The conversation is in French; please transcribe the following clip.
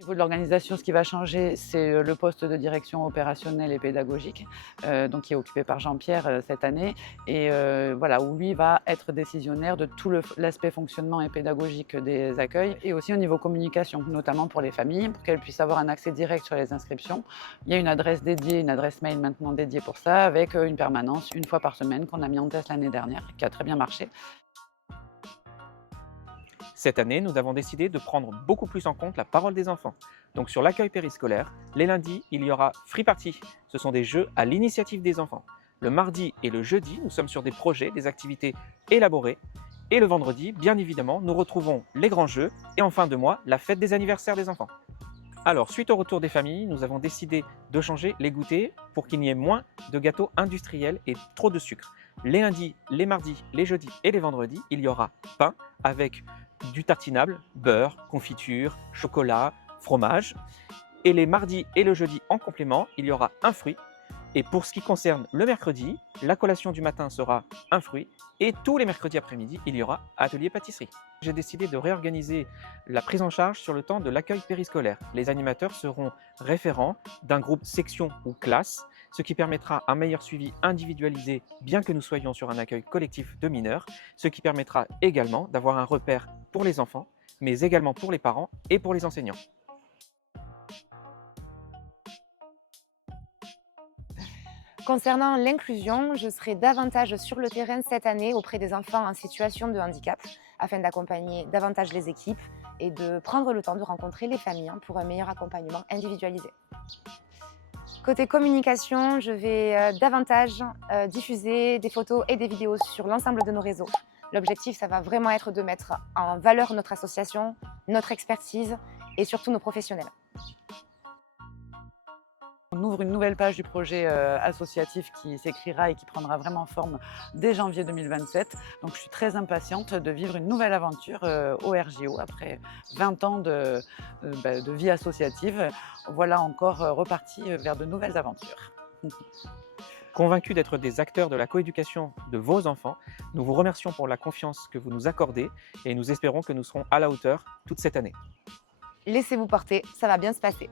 Au niveau de l'organisation, ce qui va changer, c'est le poste de direction opérationnelle et pédagogique, donc qui est occupé par Jean-Pierre, cette année et voilà, où lui va être décisionnaire de tout l'aspect fonctionnement et pédagogique des accueils et aussi au niveau communication, notamment pour les familles, pour qu'elles puissent avoir un accès direct sur les inscriptions. Il y a une adresse dédiée, une adresse mail maintenant dédiée pour ça, avec une permanence une fois par semaine qu'on a mis en test l'année dernière, qui a très bien marché. Cette année, nous avons décidé de prendre beaucoup plus en compte la parole des enfants. Donc sur l'accueil périscolaire, les lundis, il y aura Free Party. Ce sont des jeux à l'initiative des enfants. Le mardi et le jeudi, nous sommes sur des projets, des activités élaborées. Et le vendredi, bien évidemment, nous retrouvons les grands jeux et en fin de mois, la fête des anniversaires des enfants. Alors, suite au retour des familles, nous avons décidé de changer les goûters pour qu'il n'y ait moins de gâteaux industriels et trop de sucre. Les lundis, les mardis, les jeudis et les vendredis, il y aura pain avec du tartinable, beurre, confiture, chocolat, fromage. Et les mardis et le jeudi en complément, il y aura un fruit. Et pour ce qui concerne le mercredi, la collation du matin sera un fruit et tous les mercredis après-midi, il y aura atelier pâtisserie. J'ai décidé de réorganiser la prise en charge sur le temps de l'accueil périscolaire. Les animateurs seront référents d'un groupe section ou classe, ce qui permettra un meilleur suivi individualisé, bien que nous soyons sur un accueil collectif de mineurs, ce qui permettra également d'avoir un repère pour les enfants, mais également pour les parents et pour les enseignants. Concernant l'inclusion, je serai davantage sur le terrain cette année auprès des enfants en situation de handicap afin d'accompagner davantage les équipes et de prendre le temps de rencontrer les familles pour un meilleur accompagnement individualisé. Côté communication, je vais davantage diffuser des photos et des vidéos sur l'ensemble de nos réseaux. L'objectif, ça va vraiment être de mettre en valeur notre association, notre expertise et surtout nos professionnels. On ouvre une nouvelle page du projet associatif qui s'écrira et qui prendra vraiment forme dès janvier 2027. Donc je suis très impatiente de vivre une nouvelle aventure au RJO après 20 ans de vie associative. Voilà encore reparti vers de nouvelles aventures. Convaincus d'être des acteurs de la coéducation de vos enfants, nous vous remercions pour la confiance que vous nous accordez et nous espérons que nous serons à la hauteur toute cette année. Laissez-vous porter, ça va bien se passer.